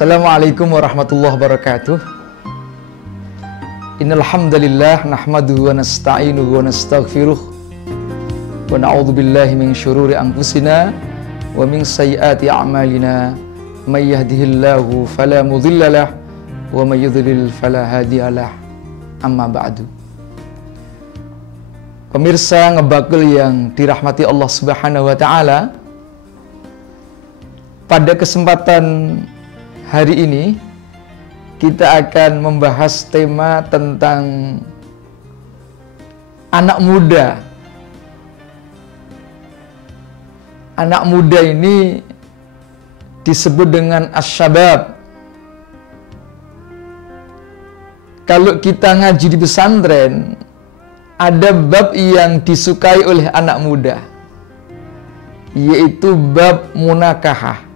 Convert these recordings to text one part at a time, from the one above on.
Assalamualaikum warahmatullahi wabarakatuh. Innal hamdalillah nahmaduhu wa nasta'inuhu wa nastaghfiruh wa na'udzu billahi min syururi anfusina wa min sayyiati a'malina. May yahdihillahu fala mudhillalah wa may yudhlil fala hadiyalah. Amma ba'du. Pemirsa Ngebakul yang dirahmati Allah Subhanahu wa taala, pada kesempatan hari ini kita akan membahas tema tentang anak muda. Anak muda ini disebut dengan asyabab. Kalau kita ngaji di pesantren, ada bab yang disukai oleh anak muda, yaitu bab munakahah.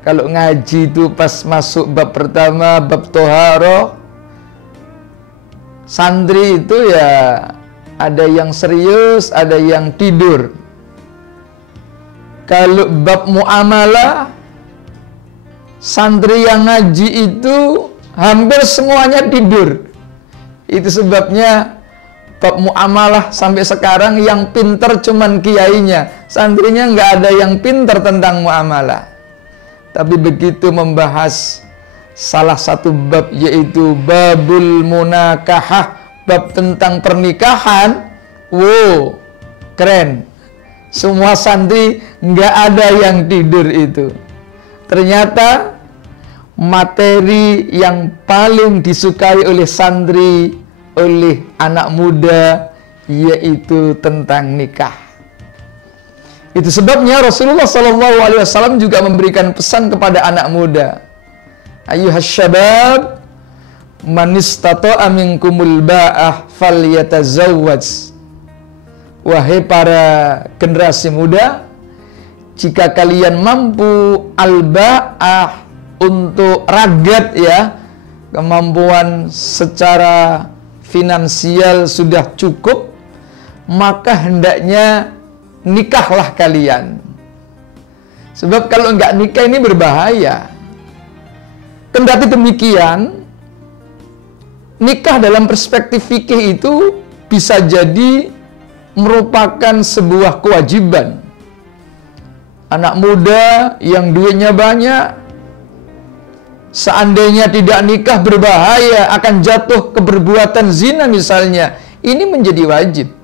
Kalau ngaji itu pas masuk bab pertama, bab toharoh, santri itu ya ada yang serius, ada yang tidur. Kalau bab muamalah, santri yang ngaji itu hampir semuanya tidur. Itu sebabnya bab muamalah sampai sekarang yang pinter cuman kiainya, santrinya nggak ada yang pinter tentang muamalah. Tapi begitu membahas salah satu bab, yaitu babul munakahah, bab tentang pernikahan, wow, keren. Semua santri nggak ada yang tidur itu. Ternyata materi yang paling disukai oleh santri, oleh anak muda, yaitu tentang nikah. Itu sebabnya Rasulullah SAW juga memberikan pesan kepada anak muda. Ayyuhas syabab, man istata'a minkumul ba'ah falyatazawwaj. Wahai para generasi muda, jika kalian mampu al-ba'ah, untuk ragat ya, kemampuan secara finansial sudah cukup, maka hendaknya nikahlah kalian. Sebab kalau enggak nikah ini berbahaya. Kendati demikian, nikah dalam perspektif fikih itu bisa jadi merupakan sebuah kewajiban. Anak muda yang duitnya banyak, seandainya tidak nikah berbahaya, akan jatuh ke perbuatan zina misalnya, ini menjadi wajib.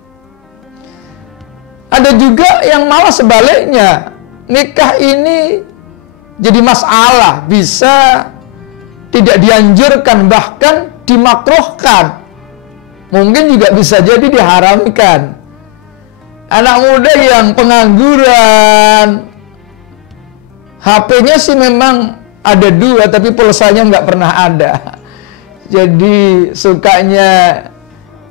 Ada juga yang malah sebaliknya, nikah ini jadi masalah, bisa tidak dianjurkan, bahkan dimakruhkan. Mungkin juga bisa jadi diharamkan. Anak muda yang pengangguran, HP-nya sih memang ada 2, tapi pulsanya nggak pernah ada. Jadi sukanya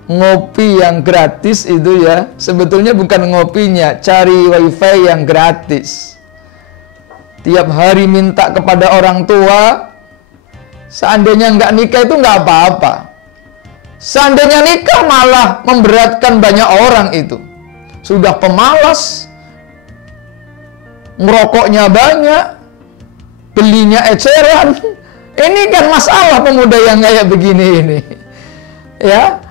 ngopi yang gratis itu ya, sebetulnya bukan ngopinya, cari wifi yang gratis. Tiap hari minta kepada orang tua. Seandainya nggak nikah itu nggak apa-apa. Seandainya nikah malah memberatkan banyak orang itu. Sudah pemalas, merokoknya banyak, belinya eceran. Ini kan masalah pemuda yang kayak begini ini. Ya,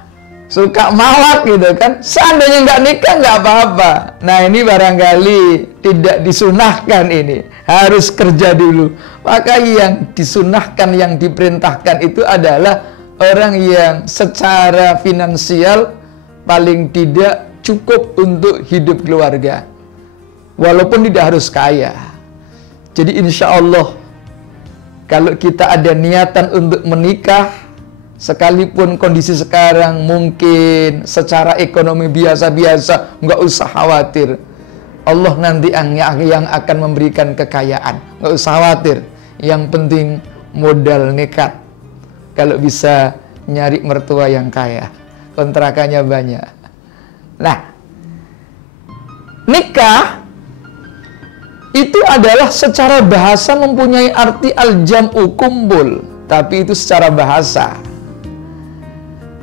suka malak gitu kan. Seandainya nggak nikah nggak apa-apa. Nah ini barangkali tidak disunahkan ini. Harus kerja dulu. Maka yang disunahkan, yang diperintahkan itu adalah orang yang secara finansial paling tidak cukup untuk hidup keluarga. Walaupun tidak harus kaya. Jadi insya Allah, kalau kita ada niatan untuk menikah, sekalipun kondisi sekarang mungkin secara ekonomi biasa-biasa, nggak usah khawatir. Allah nanti yang akan memberikan kekayaan. Nggak usah khawatir. Yang penting modal nekat. Kalau bisa nyari mertua yang kaya, kontrakannya banyak. Nah, nikah itu adalah secara bahasa mempunyai arti al-jam'u kumpul, tapi itu secara bahasa.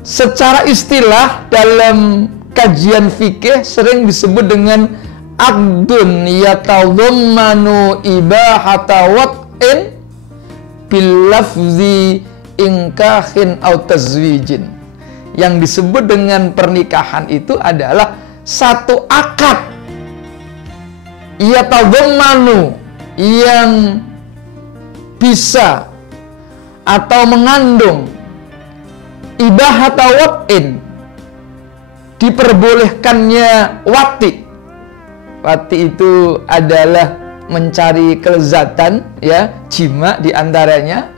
Secara istilah dalam kajian fikih sering disebut dengan aqdun yatadhammanu ibahata wat'in bilafzi inkahin au tazwijin. Yang disebut dengan pernikahan itu adalah satu akad yatadhammanu, yang bisa atau mengandung ibahata wat'in, diperbolehkannya wati. Wati itu adalah mencari kelezatan, ya, jima diantaranya,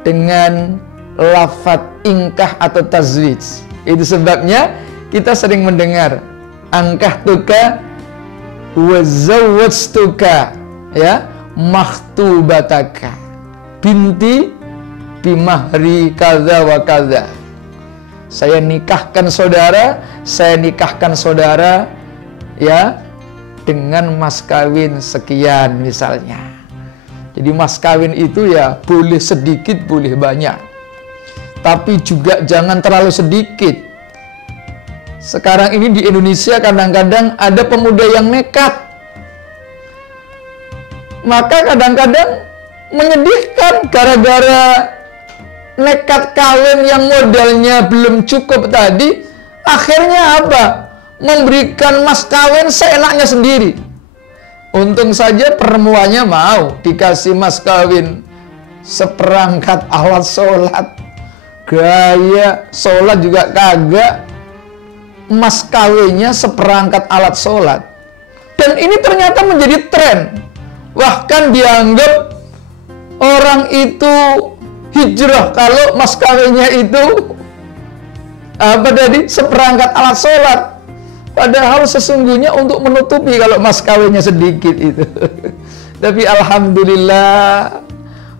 dengan lafaz ingkah atau tazwij. Itu sebabnya kita sering mendengar angkah tuka wa zawwajtuka, ya, makhtubataka binti bimahri kadza wa kadza. Saya nikahkan saudara, ya, dengan mas kawin sekian misalnya. Jadi mas kawin itu ya boleh sedikit, boleh banyak, tapi juga jangan terlalu sedikit. Sekarang ini di Indonesia kadang-kadang ada pemuda yang nekat, maka kadang-kadang menyedihkan gara-gara nekat kawin yang modalnya belum cukup tadi, akhirnya apa? Memberikan mas kawin seenaknya sendiri. Untung saja perempuannya mau dikasih mas kawin seperangkat alat sholat, gaya sholat juga kagak, mas kawinnya seperangkat alat sholat. Dan ini ternyata menjadi tren. Bahkan dianggap orang itu hijrah kalau mas kawinnya itu apa tadi? Seperangkat alat sholat. Padahal sesungguhnya untuk menutupi kalau mas kawinnya sedikit itu. Tapi alhamdulillah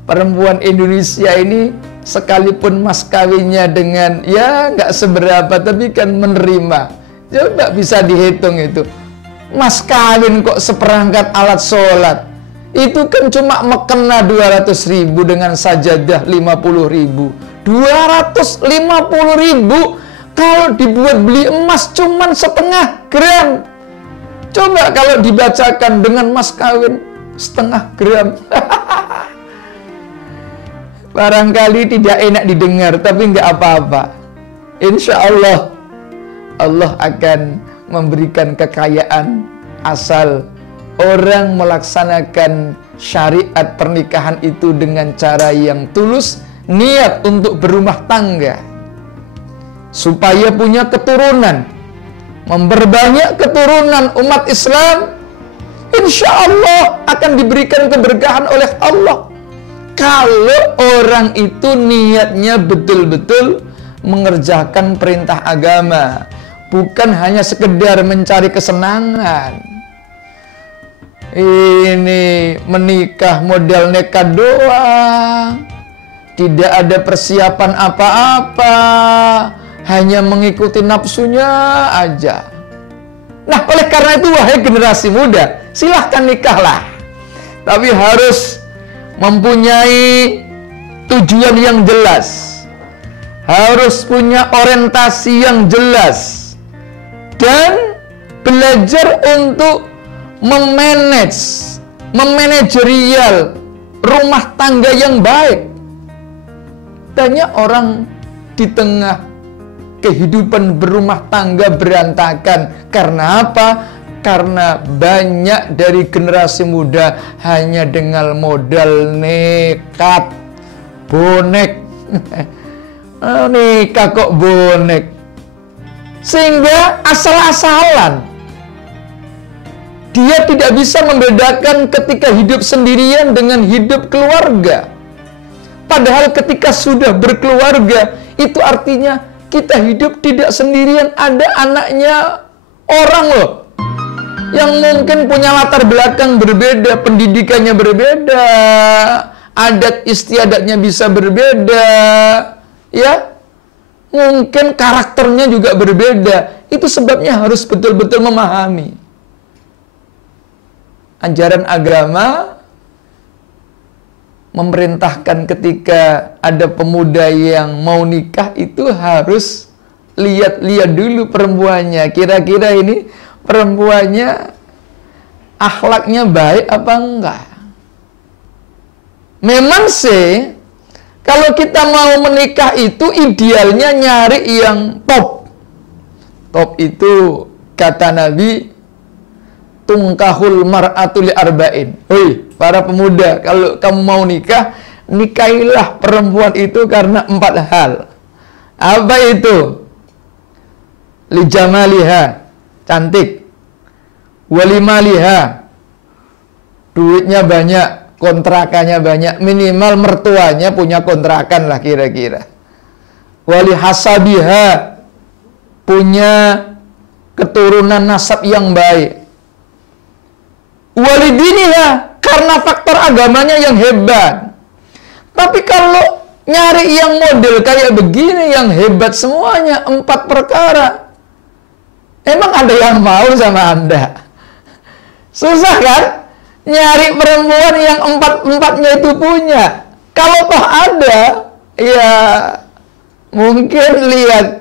perempuan Indonesia ini sekalipun mas kawinnya dengan ya nggak seberapa, tapi kan menerima. Coba bisa dihitung itu. Mas kawin kok seperangkat alat sholat. Itu kan cuma mekena 200.000 dengan sajadah 50.000. 250.000 kalau dibuat beli emas cuman 0,5 gram. Coba kalau dibacakan dengan mas kawin 0,5 gram. Barangkali tidak enak didengar, tapi nggak apa-apa. Insya Allah, Allah akan memberikan kekayaan asal orang melaksanakan syariat pernikahan itu dengan cara yang tulus, niat untuk berumah tangga, supaya punya keturunan, memperbanyak keturunan umat Islam. Insya Allah akan diberikan keberkahan oleh Allah. Kalau orang itu niatnya betul-betul mengerjakan perintah agama, bukan hanya sekedar mencari kesenangan. Ini menikah modal nekat doang, tidak ada persiapan apa-apa, hanya mengikuti nafsunya aja. Nah, oleh karena itu wahai generasi muda, silahkan nikahlah, tapi harus mempunyai tujuan yang jelas, harus punya orientasi yang jelas, dan belajar untuk memanajerial rumah tangga yang baik. Banyak orang di tengah kehidupan berumah tangga berantakan. Karena apa? Karena banyak dari generasi muda hanya dengan modal nekat, bonek. Nikah kok bonek, sehingga asal-asalan. Dia tidak bisa membedakan ketika hidup sendirian dengan hidup keluarga. Padahal ketika sudah berkeluarga, itu artinya kita hidup tidak sendirian. Ada anaknya orang loh, yang mungkin punya latar belakang berbeda, pendidikannya berbeda, adat istiadatnya bisa berbeda, ya, mungkin karakternya juga berbeda. Itu sebabnya harus betul-betul memahami ajaran agama. Memerintahkan ketika ada pemuda yang mau nikah itu harus lihat-lihat dulu perempuannya. Kira-kira ini perempuannya akhlaknya baik apa enggak? Memang sih, kalau kita mau menikah itu idealnya nyari yang top. Top itu kata Nabi, tungkahul mar'atu li arba'in. Hei, para pemuda, kalau kamu mau nikah, nikahilah perempuan itu karena 4 hal. Apa itu? Li jamaliha, cantik. Walimaliha, duitnya banyak, kontrakannya banyak, minimal mertuanya punya kontrakan lah kira-kira. Wali hasabiha, punya keturunan nasab yang baik. Walidiniha, karena faktor agamanya yang hebat. Tapi kalau nyari yang model kayak begini yang hebat semuanya, 4 perkara, emang ada yang mau sama Anda? Susah kan? Nyari perempuan yang 4-4-nya itu punya. Kalau toh ada, ya mungkin lihat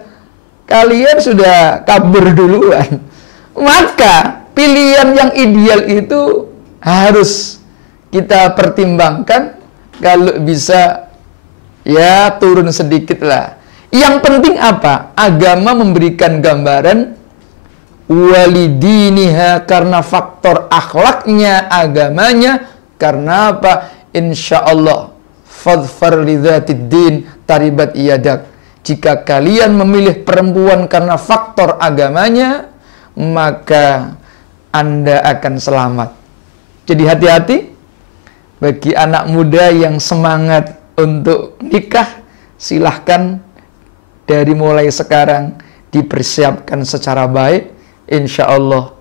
kalian sudah kabur duluan. Maka pilihan yang ideal itu harus kita pertimbangkan. Kalau bisa ya turun sedikit lah. Yang penting apa? Agama memberikan gambaran walidiniha, karena faktor akhlaknya, agamanya. Karena apa? Insya Allah fadfar lidzatid din taribat iyadak. Jika kalian memilih perempuan karena faktor agamanya, maka Anda akan selamat. Jadi hati-hati bagi anak muda yang semangat untuk nikah, silahkan dari mulai sekarang dipersiapkan secara baik. Insya Allah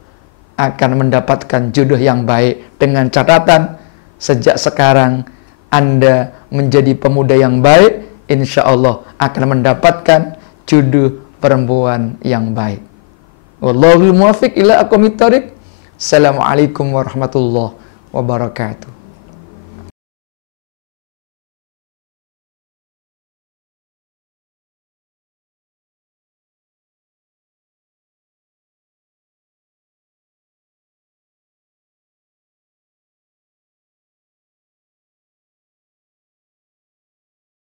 akan mendapatkan jodoh yang baik. Dengan catatan, sejak sekarang Anda menjadi pemuda yang baik, insya Allah akan mendapatkan jodoh perempuan yang baik. Wallahul muwaffiq ila aqwamit thoriq. Assalamualaikum warahmatullahi wabarakatuh.